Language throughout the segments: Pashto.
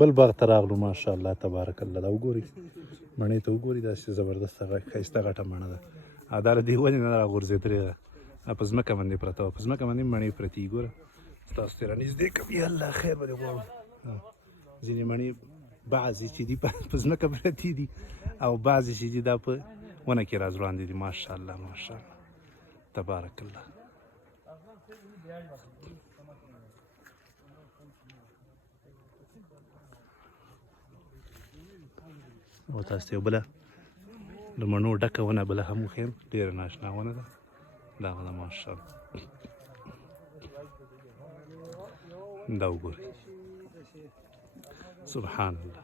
بل باغ ته راغلو ماشاءالله تبارک الله. دا وګورئ مڼې ته وګورئ، داسې زبردسته ښایسته غټه مڼه ده. دا له دې ونې نه راغورځېدلې ده، په ځمکه باندې پرته وه، په ځمکه باندې مڼې پرتې دي. ګوره تاسو ترې رانږدې کړم، یالله خیر به دې غواړو. ځینې مڼې بعضې چې دي په ځمکه پرتې دي او بعضې چې دي دا په ونه کې راځوړاندې دي. ماشاءالله ماشاءالله تبارک الله. او تاسو ته یو بله د مڼو ډکه ونه بله هم وښیم، ډېره ناشنا ونه ده دغه ده ماشاءالله. دا وګورئ سبحان الله.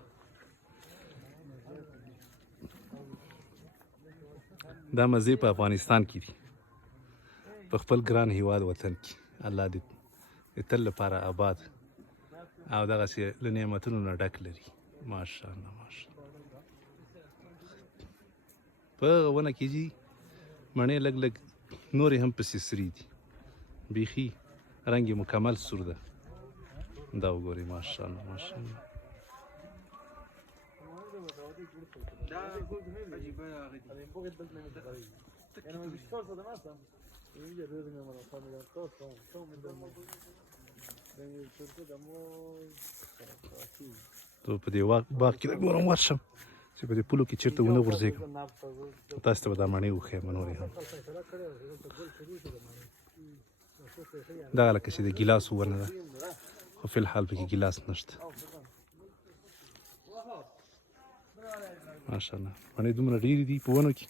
دا مزې په افغانستان کې دي، په خپل ګران هیواد وطن کې. الله دې د تل لپاره آباد او دغسې له نعمتونو نه ډک لري. ماشاءالله ماشاءالله. په هغه ونه کې دي مڼې لږ لږ نورې هم پسې سرې دي، بیخي رنګ یې مکمل سور ده. دا وګورئ ماشاءالله ماشاءالله. ته په دې باغ کې لږ ورم ورشم چې په دې پولو کې چېرته ونه غورځېږم، تاسو ته به دا مڼې وښیم نورې هم. دغه لکه چې د ګیلاسو ونه ده، خو فی الحال پکې ګیلاس نشته. ماشاءالله مڼې دومره ډېرې دي په ونو کې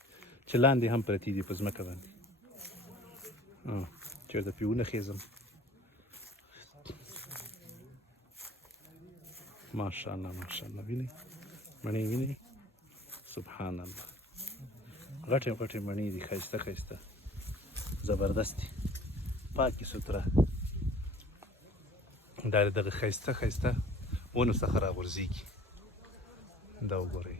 چې لاندې هم پرتې دي په ځمکه باندې. چېرته پرې ونخېزم. ماشاءالله ماشاءالله. وینئ مڼې وینئ سبحان الله. غټې غټې مڼې دي، ښایسته ښایسته زبردست دي، پاکې سوتره. دا دغه ښایسته ښایسته ونو څخه راغورځېږي. دا وګورئ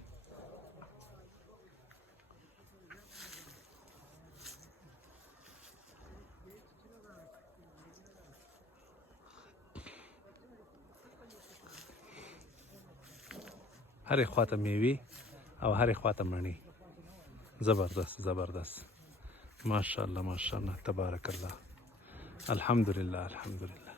هرې خواته میوې او هرې خواته مڼې. زبردست زبردست ماشاءالله ماشاءالله تبارک الله. الحمدلله الحمدلله.